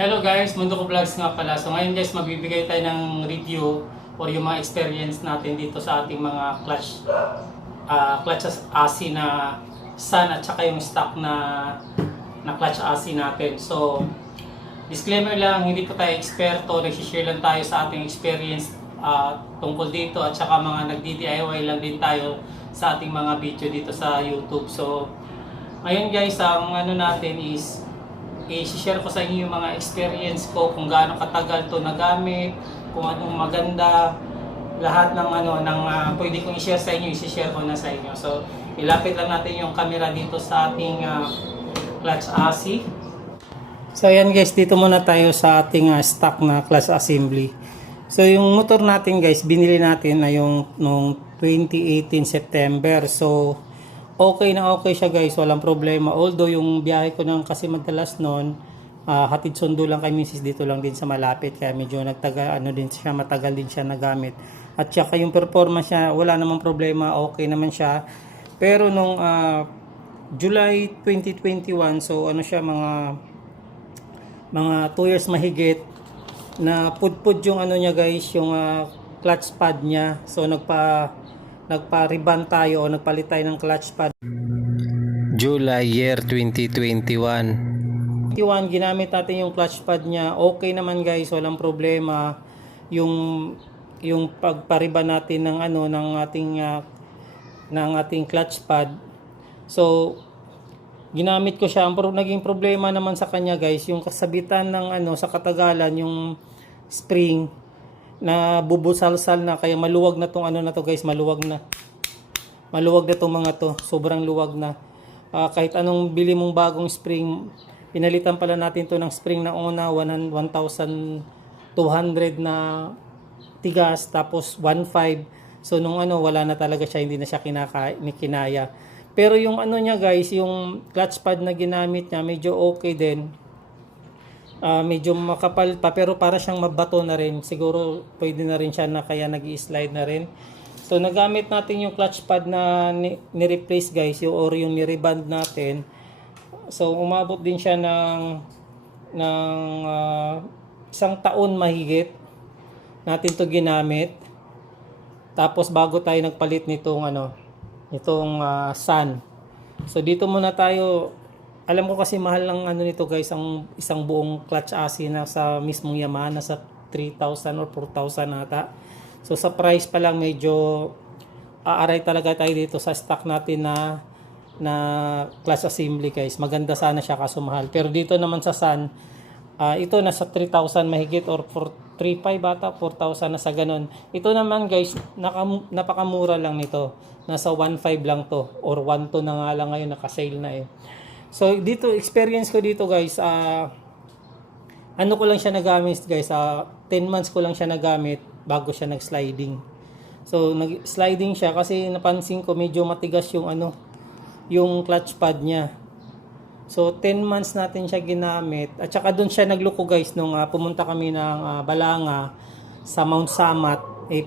Hello guys, Mundo ko Vlogs nga pala. So ngayon guys, magbibigay tayo ng review or yung mga experience natin dito sa ating mga clutch AC na Sun at saka yung stock na clutch AC natin. So disclaimer lang, hindi po tayo eksperto, nag-share lang tayo sa ating experience tungkol dito at saka mga nagdi-DIY lang din tayo sa ating mga video dito sa YouTube. So ngayon guys, ang ano natin is i-share ko sa inyo yung mga experience ko, kung gaano katagal to nagamit, kung anong maganda, lahat ng pwede kong i-share sa inyo, i-share ko na sa inyo. So, ilapit lang natin yung camera dito sa ating clutch AC. So, ayan guys, dito muna tayo sa ating stock na clutch assembly. So, yung motor natin guys, binili natin na yung nung 2018 September. So, okay na okay siya guys, walang problema. Although yung biyahe ko nang kasi madalas noon, hatid sundo lang kay Mrs. dito lang din sa malapit, kaya medyo matagal din siya nagamit. At saka yung performance niya, wala namang problema, okay naman siya. Pero nung July 2021, so ano siya, mga 2 years mahigit, na pudpud yung ano niya guys, yung clutch pad niya. So nagpa-reban tayo o nagpalit tayo ng clutch pad. July year 2021. Ginamit natin yung clutch pad niya. Okay naman guys, walang problema. Yung pagpariban natin ng ng ating clutch pad. So ginamit ko siya. Ang naging problema naman sa kanya guys, yung kasabitan ng sa katagalan, yung spring na bubusalsal na, kaya maluwag na tong na to guys, maluwag na tong mga to, sobrang luwag na. Kahit anong bili mong bagong spring, pinalitan pala natin to ng spring na una 1,200 na tigas, tapos 1,500. So nung wala na talaga siya, hindi na siya kinaya. Pero yung niya guys, yung clutch pad na ginamit niya, medyo okay din. Medyo makapal pa, pero para siyang mabato na rin. Siguro pwede na rin siya na kaya nag-i-slide na rin. So nagamit natin yung clutch pad na ni-replace guys, or yung ni-reband natin. So umabot din siya ng 1 taon mahigit natin to ginamit. Tapos bago tayo nagpalit nitong Sun. So dito muna tayo. Alam ko kasi mahal lang nito guys, ang isang buong clutch AC na sa mismong Yamaha, nasa 3,000 or 4,000 ata. So sa price pa lang, medyo aaray talaga tayo dito sa stock natin na clutch assembly guys. Maganda sana siya kaso mahal. Pero dito naman sa Sun, ito nasa 3,000 mahigit or 3,500 bata, 4,000 na sa ganun. Ito naman guys, napakamura lang nito. Nasa 1,500 lang to, or 1,200 na nga lang ngayon, naka-sale na eh. So dito, experience ko dito guys, ko lang siya nagamit guys, 10 months ko lang siya nagamit bago siya nag-sliding. So nag-sliding siya kasi napansin ko medyo matigas yung yung clutch pad niya. So 10 months natin siya ginamit, at saka doon siya nagluko guys nung pumunta kami ng Balanga sa Mount Samat.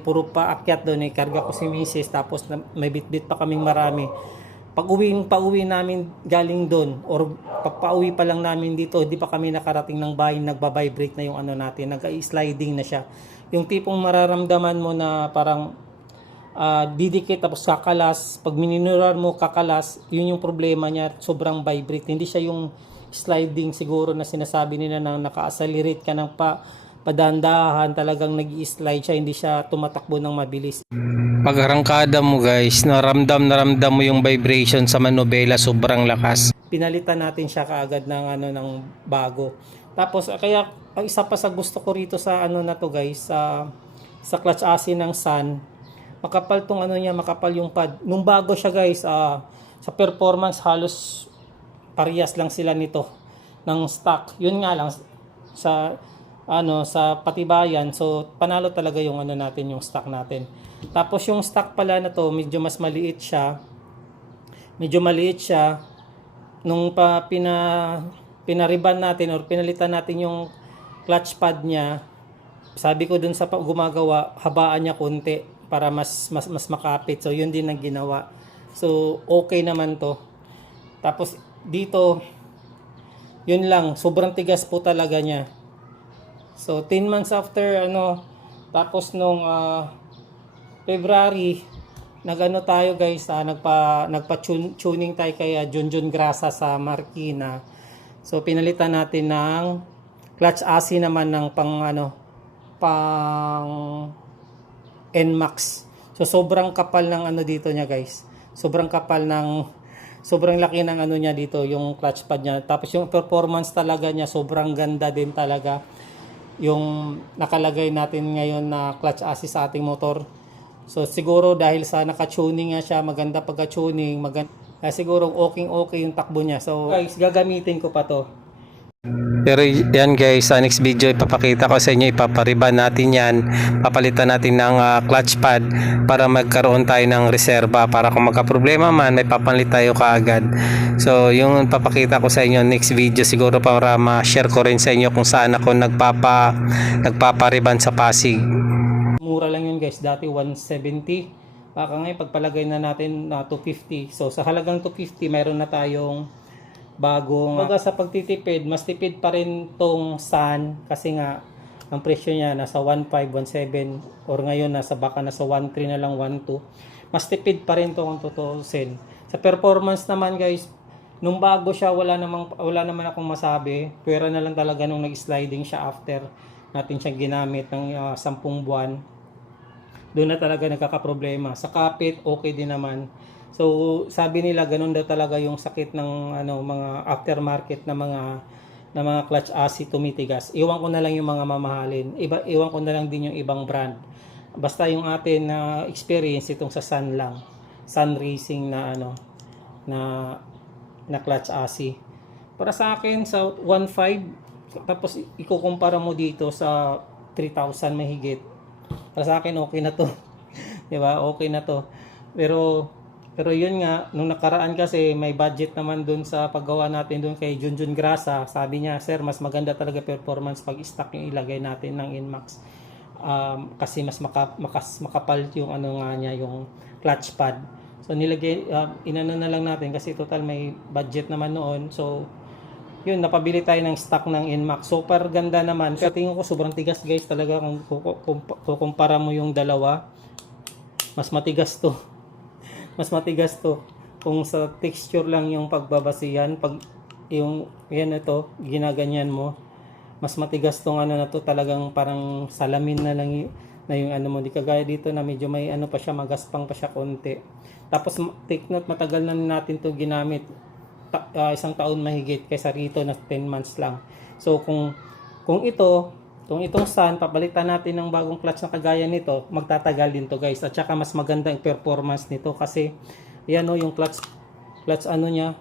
Puro pa akyat doon, karga ko si Mrs. Tapos may bitbit pa kaming marami. Pauwi namin galing doon, or pauwi pa lang namin dito, hindi pa kami nakarating ng bahay, nagba-vibrate na yung natin, nag-sliding na siya. Yung tipong mararamdaman mo na parang didikit tapos kakalas, pag mininurar mo kakalas, yun yung problema niya, sobrang vibrate. Hindi siya yung sliding siguro na sinasabi nila na naka-accelerate ka ng padandahan, talagang nag-i-slide siya, hindi siya tumatakbo ng mabilis. Pag arangkada mo guys, naramdam mo yung vibration sa manobela, sobrang lakas. Pinalitan natin siya kaagad ng bago. Tapos kaya ang isa pa sa gusto ko rito sa na to guys, sa clutch AC ng Sun, makapal tong niya, makapal yung pad. Nung bago siya guys, sa performance halos parehas lang sila nito ng stock. Yun nga lang sa patibayan, so panalo talaga yung natin, yung stock natin. Tapos yung stock pala na to, medyo maliit siya. Nung pinariban natin or pinalitan natin yung clutch pad niya, sabi ko dun sa gumagawa, habaan niya konti para mas makapit. So yun din ang ginawa. So okay naman to. Tapos dito, yun lang, sobrang tigas po talaga niya. So 10 months after tapos nung February nagano tayo guys, tuning tayo kay Junjun Grasa sa Marikina. So pinalitan natin ng clutch AC naman ng pang NMAX. So sobrang kapal ng dito niya guys. Sobrang laki ng niya dito, yung clutch pad niya. Tapos yung performance talaga niya, sobrang ganda din talaga. Yung nakalagay natin ngayon na clutch assist sa ating motor. So siguro dahil sa naka-tuning nga siya, maganda pagka-tuning, siguro okay yung takbo niya. So guys, gagamitin ko pa to. Pero yan guys, sa next video ipapakita ko sa inyo, ipapariban natin yan, papalitan natin ng clutch pad para magkaroon tayo ng reserba, para kung magka-problema man may papalit tayo kaagad. So yung papakita ko sa inyo next video siguro, para ma-share ko rin sa inyo kung saan ako nagpapariban sa Pasig. Mura lang yun guys, dati 170, ngayon pagpalagay na natin na 250. So sa halagang 250 mayroon na tayong bagong, sa pagtitipid, mas tipid pa rin tong Sun kasi nga ang presyo niya nasa 1.5, 1.7 or ngayon nasa 1.3 na lang, 1.2. Mas tipid pa rin to kung tutuusin. Sa performance naman guys, nung bago siya wala naman akong masabi. Pwera na lang talaga nung nag-sliding siya after natin siyang ginamit ng 10 buwan. Doon na talaga nagkakaproblema. Sa kapit okay din naman. So sabi nila ganun daw talaga yung sakit ng mga aftermarket na mga clutch AC tumitigas. Iwan ko na lang yung mga mamahalin. Iwan ko na lang din yung ibang brand. Basta yung atin na experience itong sa Sun lang. Sun Racing na na clutch AC. Para sa akin sa 1.5 tapos ikukumpara mo dito sa 3,000 mahigit. Para sa akin okay na to. 'Di ba? Okay na to. Pero yun nga, nung nakaraan kasi may budget naman dun sa paggawa natin dun kay Junjun Grasa. Sabi niya, sir, mas maganda talaga performance pag stock yung ilagay natin ng NMAX. Kasi mas makapal yung yung clutch pad. So nilagay, inano na lang natin kasi total may budget naman noon. So yun, napabili tayo ng stock ng NMAX. Super ganda naman. Sa tingin ko sobrang tigas guys talaga kung kumpara mo yung dalawa. Mas matigas to. Kung sa texture lang yung pagbabasihan, pag yung ginaganyan mo, mas matigas tong na to, talagang parang salamin na lang na yung mo, di kagaya dito na medyo may pa siya, magaspang pa siya konti. Tapos take note, matagal na natin to ginamit, 1 taon mahigit, kaysa rito na 10 months lang. So kung itong Sun, papalitan natin ng bagong clutch na kagaya nito, magtatagal din to guys. At saka mas maganda yung performance nito kasi yan yung clutch niya,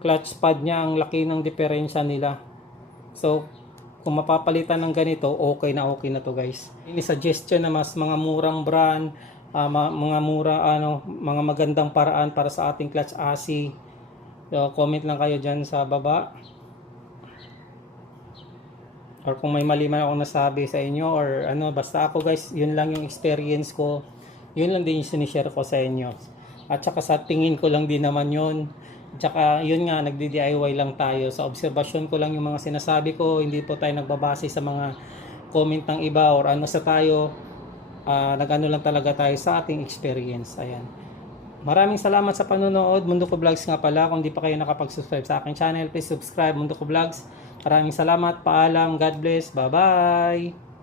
clutch pad niya, ang laki ng diferensya nila. So kung mapapalitan ng ganito, okay na to guys. Ini suggestion na mas mga murang brand, mga magandang paraan para sa ating clutch AC. So comment lang kayo dyan sa baba. Or kung may mali man ako nasabi sa inyo or basta ako guys, yun lang yung experience ko. Yun lang din yung sinishare ko sa inyo. At saka sa tingin ko lang din naman yun. At saka yun nga, nagdi-DIY lang tayo. Sa obserbasyon ko lang yung mga sinasabi ko. Hindi po tayo nagbabase sa mga comment ng iba or sa tayo. Nag-ano lang talaga tayo sa ating experience. Ayan. Maraming salamat sa panonood. Mundo Ko Vlogs nga pala. Kung di pa kayo nakapag-subscribe sa aking channel, please subscribe Mundo Ko Vlogs. Maraming salamat. Paalam. God bless. Bye-bye.